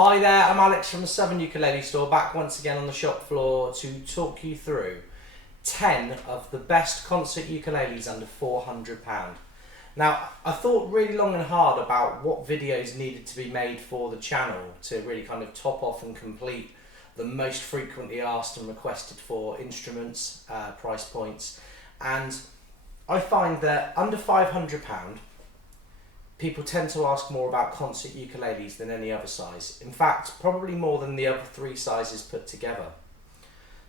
Hi there, I'm Alex from the Southern Ukulele Store, back once again on the shop floor to talk you through 10 of the best concert ukuleles under £400. Now, I thought really long and hard about what videos needed to be made for the channel to really kind of top off and complete the most frequently asked and requested for instruments, price points, and I find that under £500 people tend to ask more about concert ukuleles than any other size. In fact, probably more than the other three sizes put together.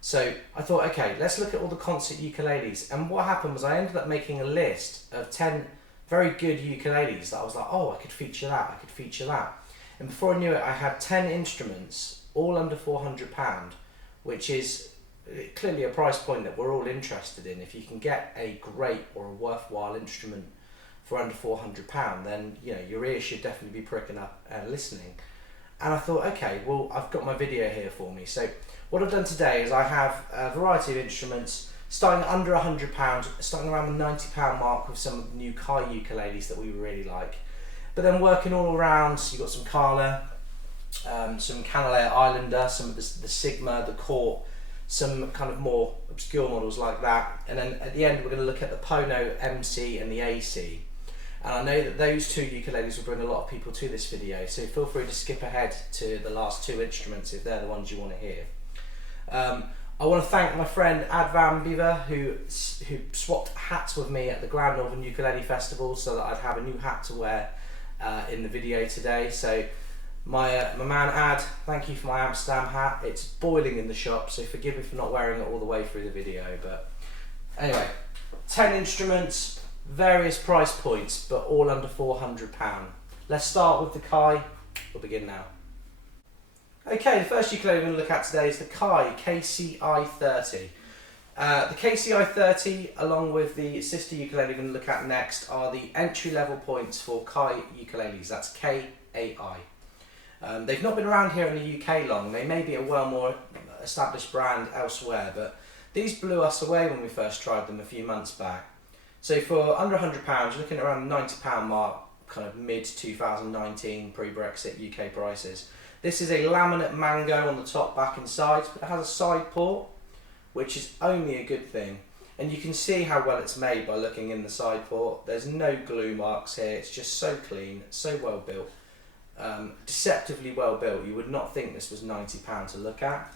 So I thought, okay, let's look at all the concert ukuleles. And what happened was I ended up making a list of 10 very good ukuleles that I was like, oh, I could feature that, I could feature that. And before I knew it, I had 10 instruments, all under £400, which is clearly a price point that we're all interested in. If you can get a great or a worthwhile instrument for under £400, then your ears should definitely be pricking up and listening. And I thought, okay, well, I've got my video here for me. So what I've done today is I have a variety of instruments starting under £100, starting around the £90 mark with some of the new KA ukuleles that we really like. But then working all around, so you've got some Kanile'a, some Kanile'a Islander, some of the Sigma, the Cort, some kind of more obscure models like that. And then at the end, we're going to look at the Pono AC and the AC. And I know that those two ukuleles will bring a lot of people to this video, so feel free to skip ahead to the last two instruments if they're the ones you want to hear. I want to thank my friend Advan Beaver who swapped hats with me at the Grand Northern Ukulele Festival so that I'd have a new hat to wear in the video today. So my man Ad, thank you for my Amsterdam hat. It's boiling in the shop, so forgive me for not wearing it all the way through the video. But anyway, 10 instruments, various price points, but all under £400. Let's start with the KA. We'll begin now. Okay, the first ukulele we're going to look at today is the KA KCI30. The KCI30, along with the sister ukulele we're going to look at next, are the entry-level points for KA ukuleles. That's KAI. They've not been around here in the UK long. They may be a well more established brand elsewhere, but these blew us away when we first tried them a few months back. So for under £100, you're looking at around the £90 mark, kind of mid-2019 pre-Brexit UK prices. This is a laminate mango on the top, back and sides, but it has a side port, which is only a good thing. And you can see how well it's made by looking in the side port. There's no glue marks here, it's just so clean, so well built. Deceptively well built. You would not think this was £90 to look at.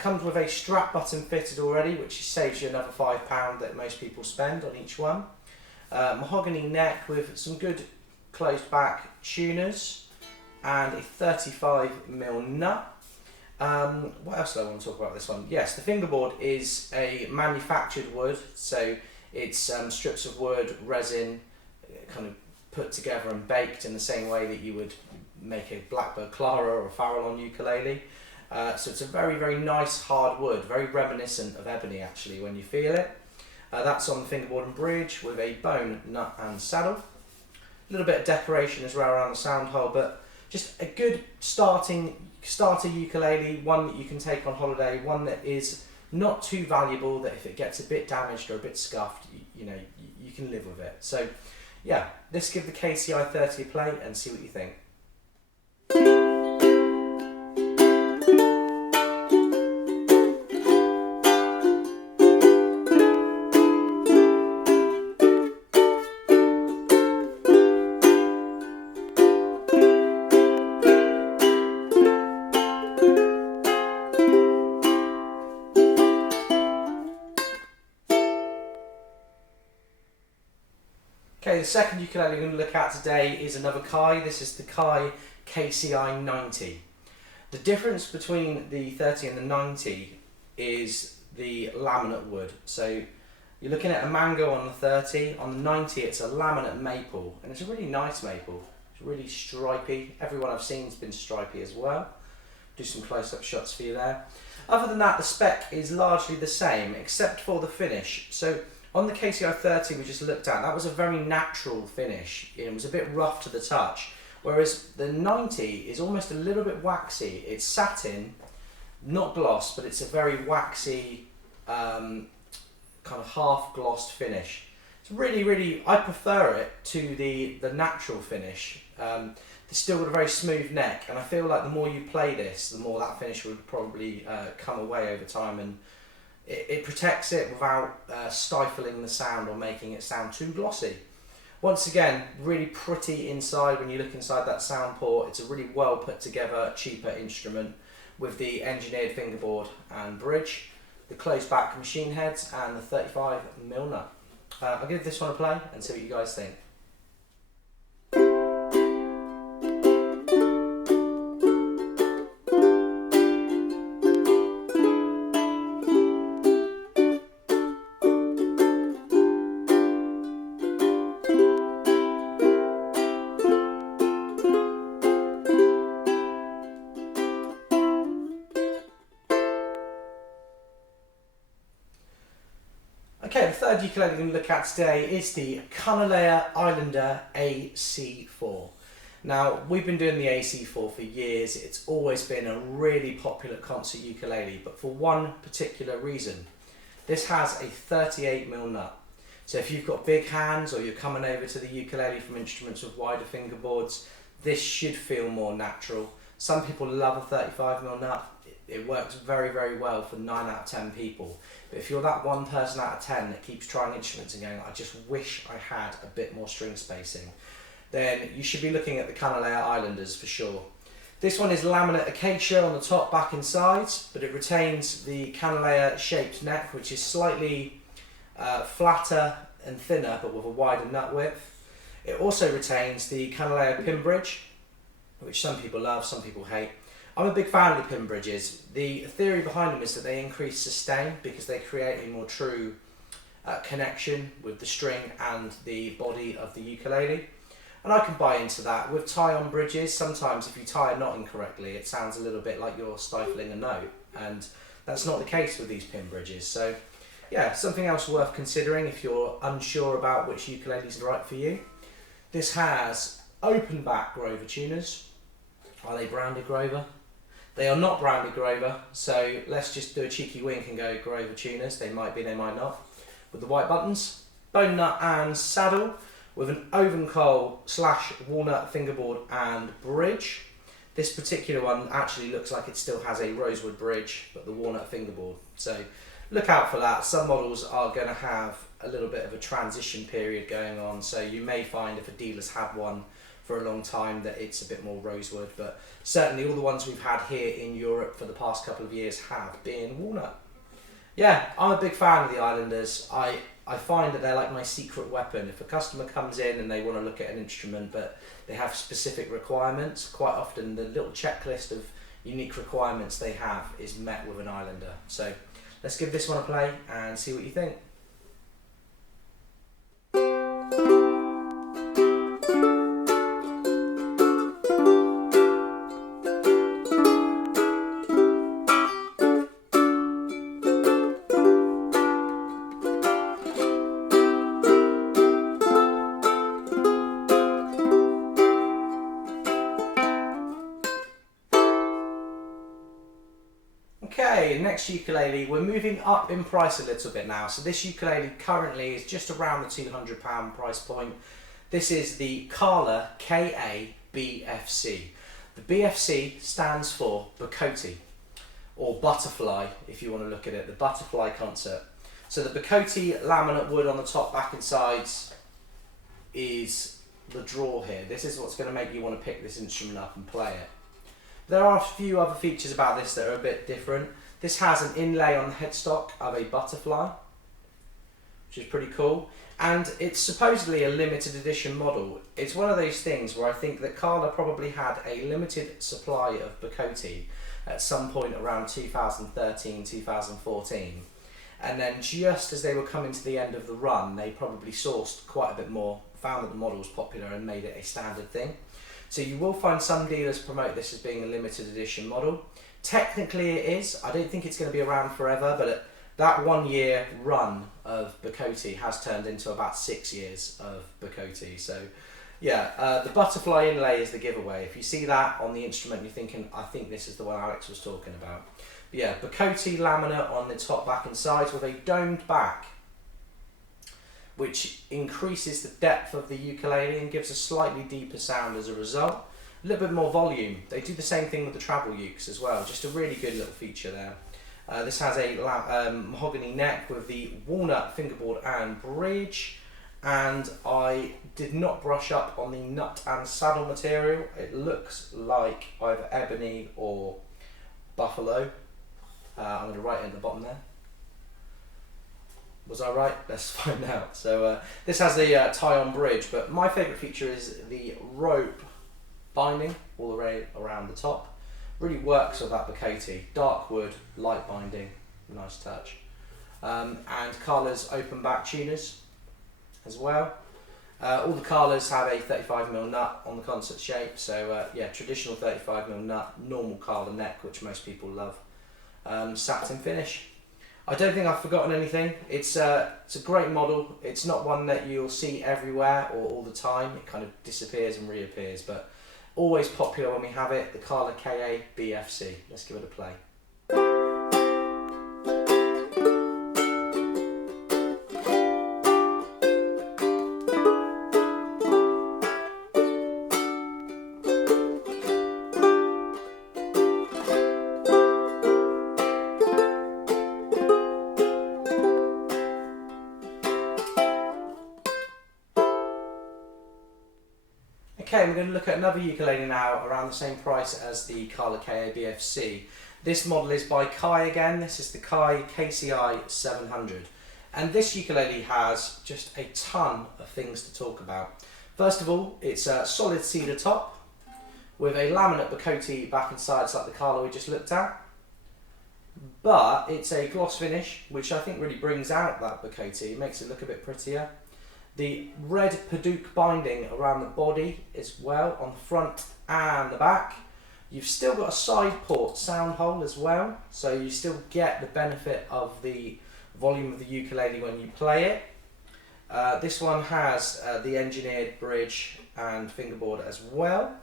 Comes with a strap button fitted already, which saves you another £5 that most people spend on each one. Mahogany neck with some good closed back tuners and a 35mm nut. What else do I want to talk about this one? Yes, the fingerboard is a manufactured wood, so it's strips of wood, resin, kind of put together and baked in the same way that you would make a Blackbird Clara or a Farallon ukulele. So it's a very, very nice hard wood, very reminiscent of ebony actually when you feel it. That's on the fingerboard and bridge with a bone, nut and saddle. A little bit of decoration as well around the sound hole, but just a good starter ukulele, one that you can take on holiday, one that is not too valuable, that if it gets a bit damaged or a bit scuffed, you can live with it. So yeah, let's give the KCI30 a play and see what you think. Okay, the second ukulele we're going to look at today is another KA. This is the KA KCI90. The difference between the 30 and the 90 is the laminate wood. So you're looking at a mango on the 30, on the 90 it's a laminate maple, and it's a really nice maple. It's really stripy. Everyone I've seen has been stripy as well. Do some close-up shots for you there. Other than that, the spec is largely the same, except for the finish. So on the KCI30 we just looked at, that was a very natural finish. It was a bit rough to the touch, whereas the 90 is almost a little bit waxy. It's satin, not gloss, but it's a very waxy, kind of half glossed finish. It's really, I prefer it to the natural finish. The It's still got a very smooth neck, and I feel like the more you play this, the more that finish would probably come away over time, and it protects it without stifling the sound or making it sound too glossy. Once again, really pretty inside when you look inside that sound port. It's a really well put together, cheaper instrument with the engineered fingerboard and bridge, the closed back machine heads, and the 35mm nut. I'll give this one a play and see what you guys think. Okay, the third ukulele we're going to look at today is the Kanile'a Islander AC4. Now, we've been doing the AC4 for years. It's always been a really popular concert ukulele, but for one particular reason. This has a 38mm nut. So if you've got big hands or you're coming over to the ukulele from instruments with wider fingerboards, this should feel more natural. Some people love a 35mm nut. It works very, very well for 9 out of 10 people. But if you're that one person out of 10 that keeps trying instruments and going, I just wish I had a bit more string spacing, then you should be looking at the Kanile'a Islanders for sure. This one is laminate acacia on the top, back and sides, but it retains the Kanile'a shaped neck, which is slightly flatter and thinner, but with a wider nut width. It also retains the Kanile'a pin bridge, which some people love, some people hate. I'm a big fan of the pin bridges. The theory behind them is that they increase sustain because they create a more true connection with the string and the body of the ukulele. And I can buy into that. With tie-on bridges, sometimes if you tie a knot incorrectly, it sounds a little bit like you're stifling a note, and that's not the case with these pin bridges. So yeah, something else worth considering if you're unsure about which ukulele is right for you. This has open back Grover tuners. Are they branded Grover? They are not branded Grover, so let's just do a cheeky wink and go Grover tuners. They might be, they might not. With the white buttons, bone nut and saddle, with an oven coal / walnut fingerboard and bridge. This particular one actually looks like it still has a rosewood bridge, but the walnut fingerboard. So look out for that. Some models are going to have a little bit of a transition period going on, so you may find if a dealer's had one for a long time that it's a bit more rosewood, but certainly all the ones we've had here in Europe for the past couple of years have been walnut. Yeah, I'm a big fan of the Islanders. I find that they're like my secret weapon. If a customer comes in and they want to look at an instrument but they have specific requirements, quite often the little checklist of unique requirements they have is met with an Islander. So let's give this one a play and see what you think. Okay, next ukulele, we're moving up in price a little bit now. So this ukulele currently is just around the £200 price point. This is the Kala KA-BFC. The BFC stands for Bocoti, or butterfly if you want to look at it, the butterfly concert. So the Bocoti laminate wood on the top, back and sides is the draw here. This is what's going to make you want to pick this instrument up and play it. There are a few other features about this that are a bit different. This has an inlay on the headstock of a butterfly, which is pretty cool. And it's supposedly a limited edition model. It's one of those things where I think that Kala probably had a limited supply of Bocoti at some point around 2013, 2014. And then just as they were coming to the end of the run, they probably sourced quite a bit more, found that the model was popular and made it a standard thing. So you will find some dealers promote this as being a limited edition model. Technically it is. I don't think it's going to be around forever, but that 1 year run of Bocoti has turned into about 6 years of Bocoti. So yeah, the butterfly inlay is the giveaway. If you see that on the instrument, you're thinking, I think this is the one Alex was talking about. But yeah, Bocoti laminate on the top, back and sides with a domed back, which increases the depth of the ukulele and gives a slightly deeper sound as a result. a little bit more volume. They do the same thing with the travel ukes as well, just a really good little feature there. This has a mahogany neck with the walnut fingerboard and bridge, and I did not brush up on the nut and saddle material. It looks like either ebony or buffalo. I'm going to write it at the bottom there. Was I right? Let's find out. So this has the tie-on bridge, but my favourite feature is the rope binding all the way around the top. Really works with that Bocati. Dark wood, light binding, nice touch. And Kala's open back tuners as well. All the Kalas have a 35mm nut on the concert shape, so yeah, traditional 35mm nut, normal Kala neck, which most people love. Satin finish. I don't think I've forgotten anything. It's a great model. It's not one that you'll see everywhere or all the time. It kind of disappears and reappears, but always popular when we have it. The Kala KA-BFC. Let's give it a play. Okay, we're going to look at another ukulele now around the same price as the Kala KA-BFC. This model is by Kai again. This is the Kai KCI 700. And this ukulele has just a ton of things to talk about. First of all, it's a solid cedar top with a laminate Bocati back and sides like the Kala we just looked at. But it's a gloss finish, which I think really brings out that Bocati. It makes it look a bit prettier. The red Paduke binding around the body as well, on the front and the back. You've still got a side port sound hole as well, so you still get the benefit of the volume of the ukulele when you play it. This one has the engineered bridge and fingerboard as well.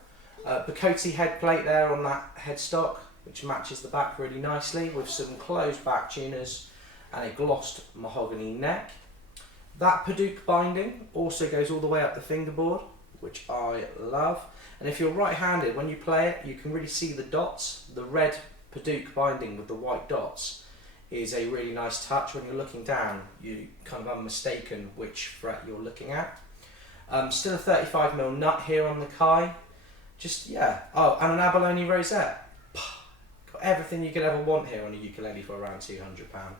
Bocati head plate there on that headstock, which matches the back really nicely with some closed back tuners and a glossed mahogany neck. That Paduke binding also goes all the way up the fingerboard, which I love. And if you're right-handed, when you play it, you can really see the dots. The red Paduke binding with the white dots is a really nice touch. When you're looking down, you kind of unmistaken which fret you're looking at. Still a 35mm nut here on the Kai. Just, yeah. Oh, and an abalone rosette. Got everything you could ever want here on a ukulele for around £200.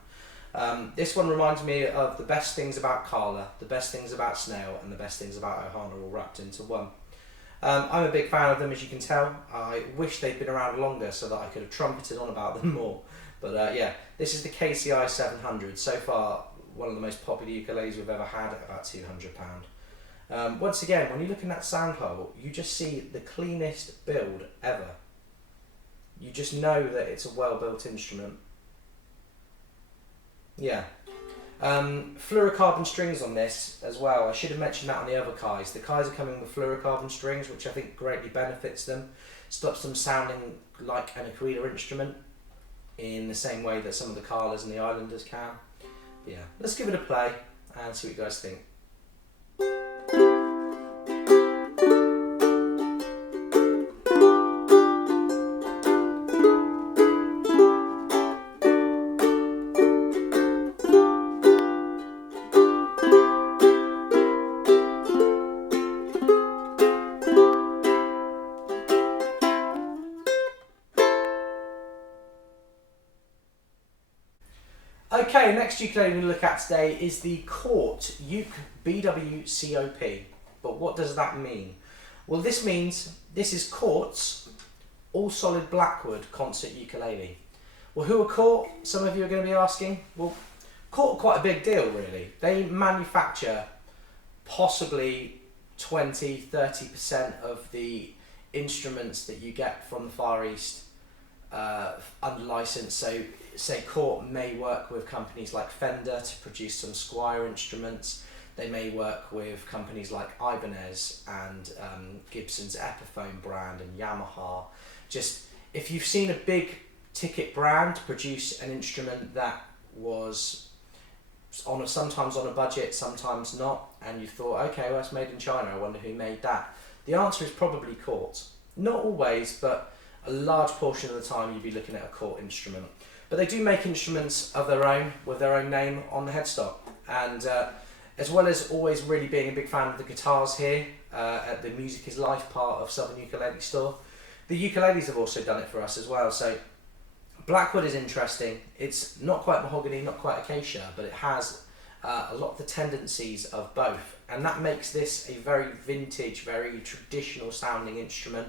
This one reminds me of the best things about Kala, the best things about Snail, and the best things about Ohana all wrapped into one. I'm a big fan of them, as you can tell. I wish they'd been around longer so that I could have trumpeted on about them more. But yeah, this is the KCI 700. So far, one of the most popular ukuleles we've ever had at about £200. Once again, when you look in that sound hole, you just see the cleanest build ever. You just know that it's a well-built instrument. Yeah. Fluorocarbon strings on this as well. I should have mentioned that on the other Kais. The Kais are coming with fluorocarbon strings, which I think greatly benefits them. Stops them sounding like an Aquila instrument in the same way that some of the Kalas and the Islanders can. But yeah, let's give it a play and see what you guys think. Okay, next ukulele we look at today is the Cort UKEBWCOP. But what does that mean? Well, this means this is Cort's all solid blackwood concert ukulele. Well, who are Cort? Some of you are going to be asking. Well, Cort are quite a big deal, really. They manufacture possibly 20-30% of the instruments that you get from the Far East under license. So say Cort may work with companies like Fender to produce some Squier instruments. They may work with companies like Ibanez and Gibson's Epiphone brand and Yamaha. Just if you've seen a big ticket brand produce an instrument that was sometimes on a budget, sometimes not, and you thought, okay, well, that's made in China, I wonder who made that. The answer is probably Cort. not always, but a large portion of the time you'd be looking at a Cort instrument. But they do make instruments of their own with their own name on the headstock. And as well as always really being a big fan of the guitars here at the Music is Life part of Southern Ukulele Store, the ukuleles have also done it for us as well. So Blackwood is interesting. It's not quite mahogany, not quite acacia, but it has a lot of the tendencies of both. And that makes this a very vintage, very traditional sounding instrument.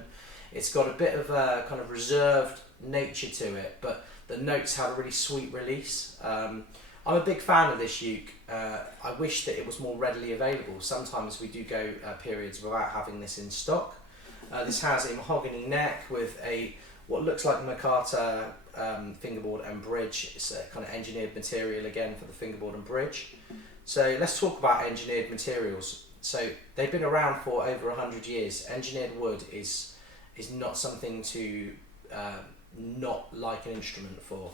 It's got a bit of a kind of reserved nature to it, but the notes have a really sweet release. I'm a big fan of this uke. I wish that it was more readily available. Sometimes we do go periods without having this in stock. This has a mahogany neck with what looks like a micarta fingerboard and bridge. It's a kind of engineered material again for the fingerboard and bridge. So let's talk about engineered materials. So they've been around for over 100 years. Engineered wood is not something to not like an instrument for.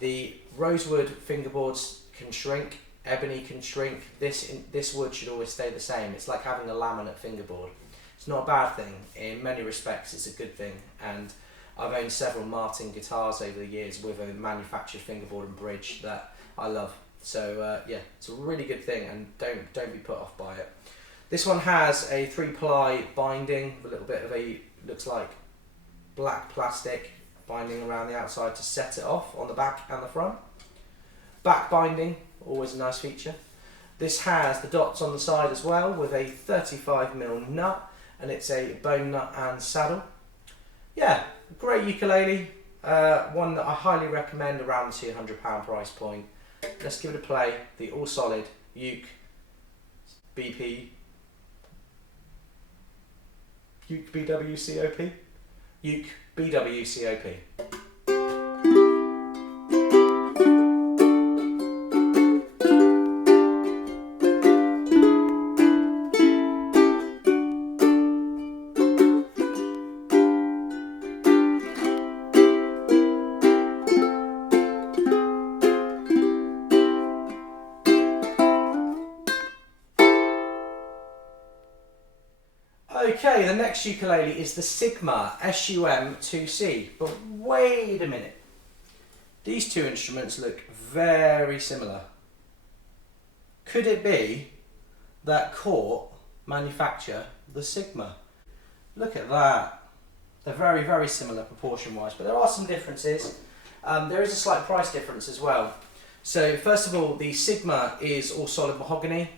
The rosewood fingerboards can shrink, ebony can shrink. This wood should always stay the same. It's like having a laminate fingerboard. It's not a bad thing. In many respects, it's a good thing. And I've owned several Martin guitars over the years with a manufactured fingerboard and bridge that I love. So yeah, it's a really good thing, and don't be put off by it. This one has a 3-ply binding with a little bit of looks like black plastic binding around the outside to set it off on the back and the front. Back binding, always a nice feature. This has the dots on the side as well with a 35mm nut, and it's a bone nut and saddle. Yeah, great ukulele, one that I highly recommend around the £200 price point. Let's give it a play, the all solid UKEBWCOP. UKEBWCOP. Okay, the next ukulele is the Sigma SUM2C, but wait a minute. These two instruments look very similar. Could it be that Cort manufacture the Sigma? Look at that. They're very, very similar proportion-wise, but there are some differences. There is a slight price difference as well. So first of all, the Sigma is all solid mahogany.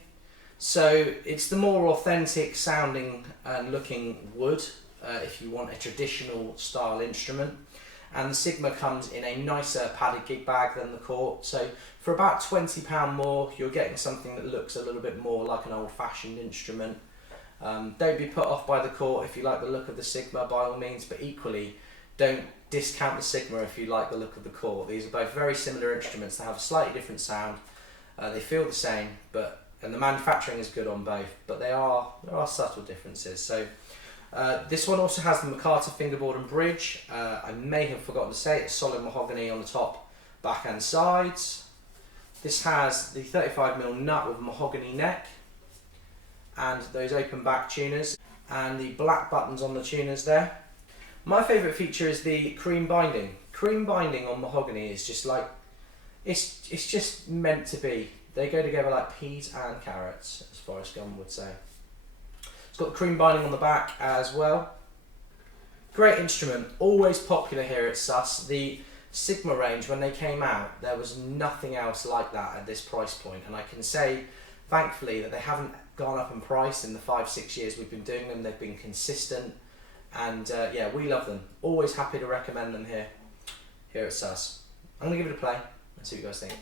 So it's the more authentic sounding and looking wood if you want a traditional style instrument. And the Sigma comes in a nicer padded gig bag than the Cort. So for about £20 more, you're getting something that looks a little bit more like an old-fashioned instrument. Don't be put off by the Cort if you like the look of the Sigma, by all means, but equally don't discount the Sigma if you like the look of the Cort. These are both very similar instruments. They have a slightly different sound. They feel the same, and the manufacturing is good on both, but there are subtle differences. So this one also has the micarta fingerboard and bridge. I may have forgotten to say it's solid mahogany on the top, back and sides. This has the 35mm nut with mahogany neck and those open back tuners and the black buttons on the tuners there. My favourite feature is the cream binding. Cream binding on mahogany is just like, it's just meant to be. They go together like peas and carrots, as Forrest Gump would say. It's got the cream binding on the back as well. Great instrument, always popular here at Sus. The Sigma range, when they came out, there was nothing else like that at this price point. And I can say, thankfully, that they haven't gone up in price in the 5-6 years we've been doing them. They've been consistent. And yeah, we love them. Always happy to recommend them here at Sus. I'm going to give it a play and see what you guys think.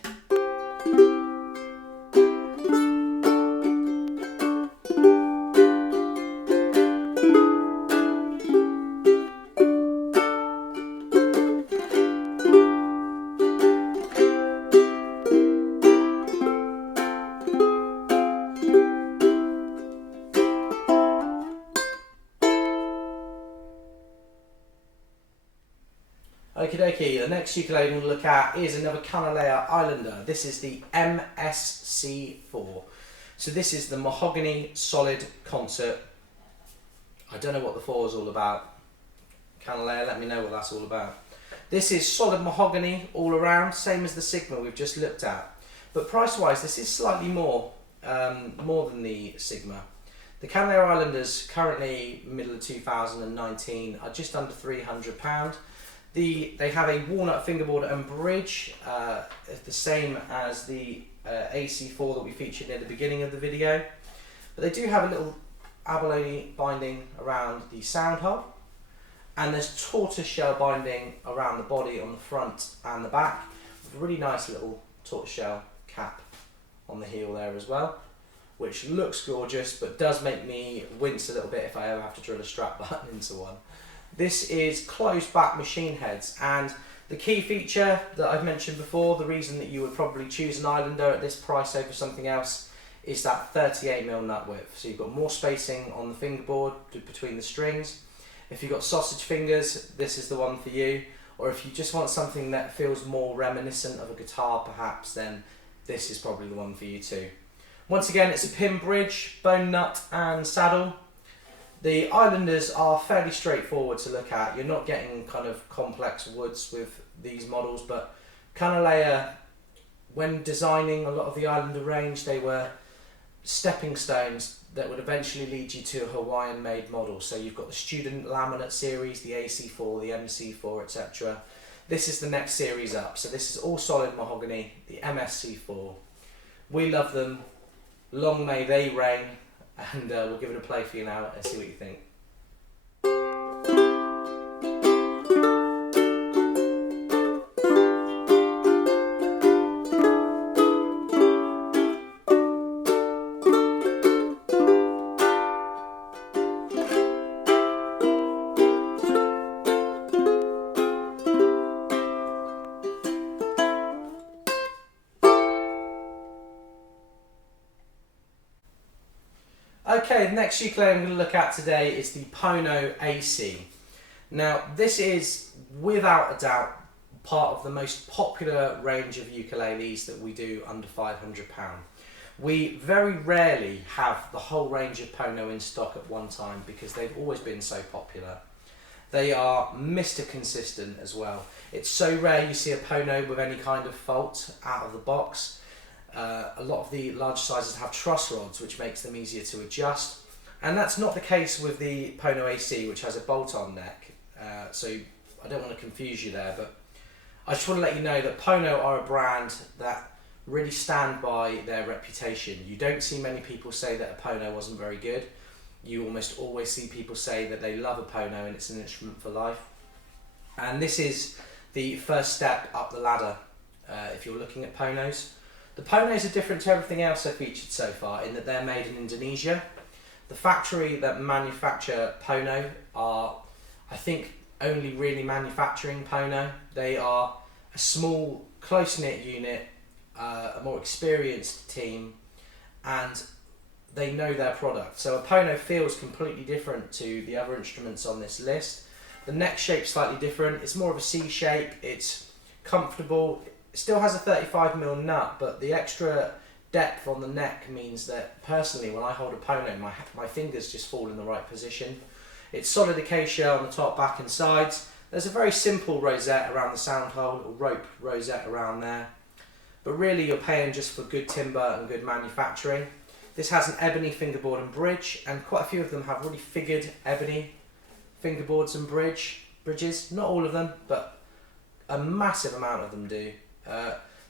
Okie dokie, the next ukulele we'll look at is another Kanile'a Islander. This is the MSC4. So this is the mahogany solid concert. I don't know what the 4 is all about. Kanile'a, let me know what that's all about. This is solid mahogany all around, same as the Sigma we've just looked at. But price-wise, this is slightly more than the Sigma. The Kanile'a Islanders, currently middle of 2019, are just under £300. They have a walnut fingerboard and bridge, the same as the AC4 that we featured near the beginning of the video. But they do have a little abalone binding around the sound hub, and there's tortoiseshell binding around the body on the front and the back, with a really nice little tortoiseshell cap on the heel there as well, which looks gorgeous but does make me wince a little bit if I ever have to drill a strap button into one. This is closed back machine heads, and the key feature that I've mentioned before, the reason that you would probably choose an Islander at this price over something else, is that 38mm nut width. So you've got more spacing on the fingerboard between the strings. If you've got sausage fingers, this is the one for you. Or if you just want something that feels more reminiscent of a guitar perhaps, then this is probably the one for you too. Once again, it's a pin bridge, bone nut and saddle. The Islanders are fairly straightforward to look at. You're not getting kind of complex woods with these models, but Kanile'a, when designing a lot of the Islander range, they were stepping stones that would eventually lead you to a Hawaiian made model. So you've got the student laminate series, the AC4, the MC4, etc. This is the next series up. So this is all solid mahogany, the MSC4. We love them. Long may they reign. And we'll give it a play for you now and see what you think. Okay, the next ukulele I'm going to look at today is the Pono AC. Now, this is without a doubt part of the most popular range of ukuleles that we do under £500. We very rarely have the whole range of Pono in stock at one time because they've always been so popular. They are Mr. Consistent as well. It's so rare you see a Pono with any kind of fault out of the box. A lot of the large sizes have truss rods, which makes them easier to adjust, and that's not the case with the Pono AC, which has a bolt-on neck, so I don't want to confuse you there, but I just want to let you know that Pono are a brand that really stand by their reputation. You don't see many people say that a Pono wasn't very good. You almost always see people say that they love a Pono and it's an instrument for life, and this is the first step up the ladder if you're looking at Ponos. The Ponos are different to everything else I've featured so far in that they're made in Indonesia. The factory that manufacture Pono are, I think, only really manufacturing Pono. They are a small, close-knit unit, a more experienced team, and they know their product. So a Pono feels completely different to the other instruments on this list. The neck shape's slightly different. It's more of a C shape. It's comfortable. Still has a 35mm nut, but the extra depth on the neck means that personally when I hold a Pono, my fingers just fall in the right position. It's solid acacia on the top, back and sides. There's a very simple rosette around the sound hole, a little rope rosette around there, but really you're paying just for good timber and good manufacturing. This has an ebony fingerboard and bridge, and quite a few of them have really figured ebony fingerboards and bridges. Not all of them, but a massive amount of them do.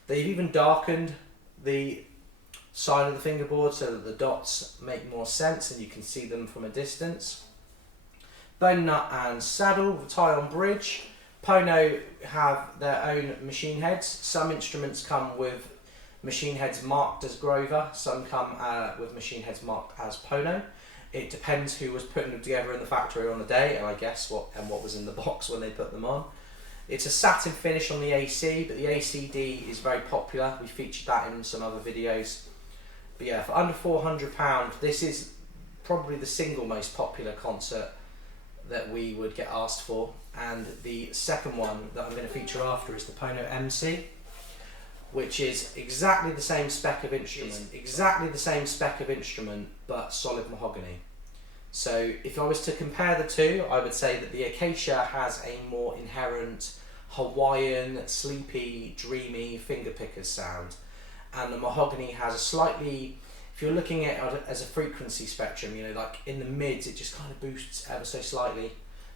They've even darkened the side of the fingerboard so that the dots make more sense and you can see them from a distance. Bone nut and saddle with tie-on bridge. Pono have their own machine heads. Some instruments come with machine heads marked as Grover, some come with machine heads marked as Pono. It depends who was putting them together in the factory on the day, and I guess what was in the box when they put them on. It's a satin finish on the AC, but the ACD is very popular. We featured that in some other videos. But yeah, for under £400, this is probably the single most popular concert that we would get asked for. And the second one that I'm going to feature after is the Pono MC, which is exactly the same spec of instrument, but solid mahogany. So if I was to compare the two, I would say that the Acacia has a more inherent Hawaiian, sleepy, dreamy fingerpickers sound, and the Mahogany has a slightly, if you're looking at it as a frequency spectrum, you know, like in the mids it just kind of boosts ever so slightly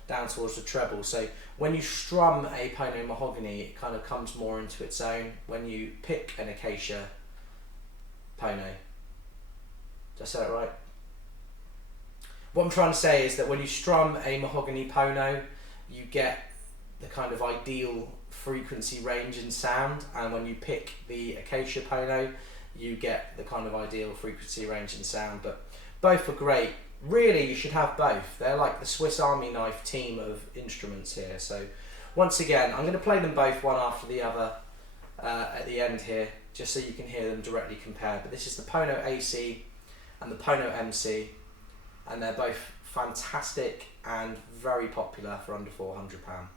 down towards the treble. So when you strum a Pono Mahogany, it kind of comes more into its own. When you pick an Acacia Pono, did I say that right? What I'm trying to say is that when you strum a Mahogany Pono, you get the kind of ideal frequency range and sound, and when you pick the Acacia Pono, you get the kind of ideal frequency range and sound. But both are great. Really, you should have both. They're like the Swiss Army knife team of instruments here. So once again, I'm going to play them both one after the other at the end here, just so you can hear them directly compared. But this is the Pono AC and the Pono MC, and they're both fantastic and very popular for under £400.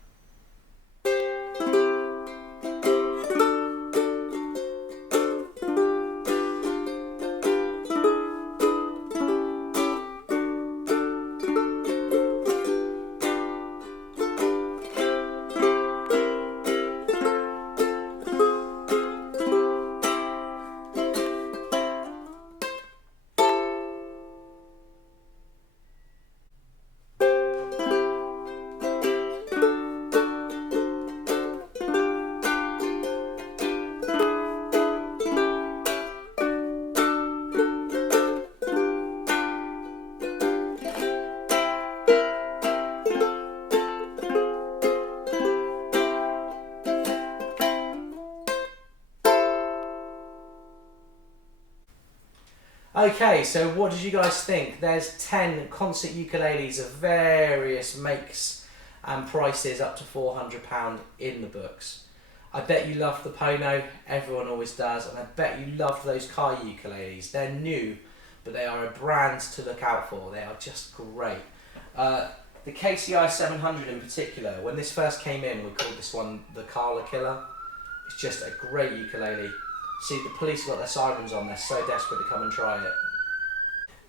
Okay, so what did you guys think? There's 10 concert ukuleles of various makes and prices up to £400 in the books. I bet you love the Pono, everyone always does, and I bet you love those Kai ukuleles. They're new, but they are a brand to look out for. They are just great. The KCI 700 in particular, when this first came in, we called this one the Carla Killer. It's just a great ukulele. See, the police got their sirens on, they're so desperate to come and try it.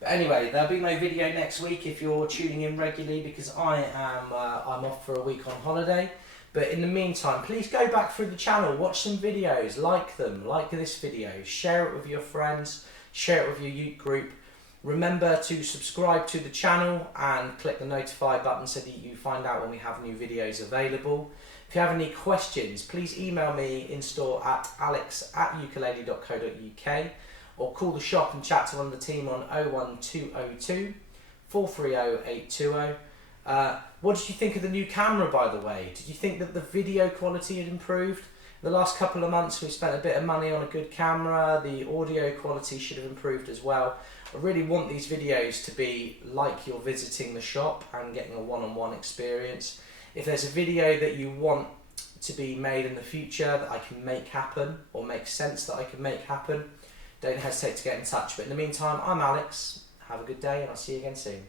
But anyway, there'll be no video next week if you're tuning in regularly, because I'm off for a week on holiday. But in the meantime, please go back through the channel, watch some videos, like them, like this video, share it with your friends, share it with your uke group. Remember to subscribe to the channel and click the notify button so that you find out when we have new videos available. If you have any questions, please email me in store at alex@ukulele.co.uk or call the shop and chat to one of the team on 01202 430 820. What did you think of the new camera, by the way? Did you think that the video quality had improved? The last couple of months we've spent a bit of money on a good camera. The audio quality should have improved as well. I really want these videos to be like you're visiting the shop and getting a one-on-one experience. If there's a video that you want to be made in the future that I can make happen, or makes sense that I can make happen, don't hesitate to get in touch. But in the meantime, I'm Alex. Have a good day and I'll see you again soon.